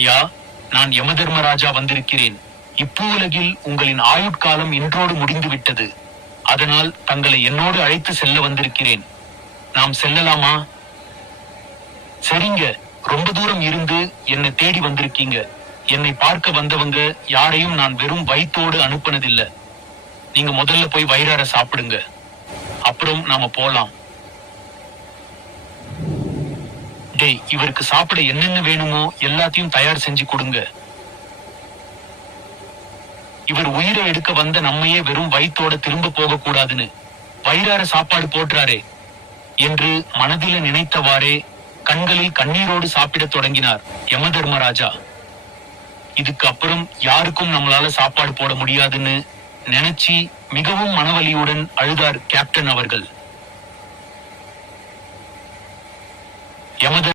ஐயா, நான் யமதர்மராஜா வந்திருக்கிறேன். இப்பூவுலகில் உங்களின் ஆயுட்காலம் இன்றோடு முடிந்துவிட்டது. அதனால் தங்களை என்னோடு அழைத்து செல்ல வந்திருக்கிறேன். நாம் செல்லலாமா? சரிங்க, ரொம்ப தூரம் இருந்து என்னை தேடி வந்திருக்கீங்க. என்னை பார்க்க வந்தவங்க யாரையும் நான் வெறும் வயித்தோடு அனுப்பினதில்ல. நீங்க முதல்ல போய் வயிறார சாப்பிடுங்க, அப்புறம் நாம போலாம். டேய், இவருக்கு சாப்பிட என்னென்ன வேணுமோ எல்லாத்தையும் தயார் செஞ்சு கொடுங்க. இவர் உயிரை எடுக்க வந்த நம்மையே வெறும் வயித்தோட திரும்ப போக கூடாதுன்னு வயிறார சாப்பாடு போட்டுறாரே என்று மனதில நினைத்தவாறே கண்களில் கண்ணீரோடு சாப்பிடத் தொடங்கினார் யமதர்மராஜா. இதுக்கு அப்புறம் யாருக்கும் நம்மளால சாப்பாடு போட முடியாதுன்னு நினைச்சி மிகவும் மனவலியுடன் அழுதார் கேப்டன் அவர்கள். யமதர்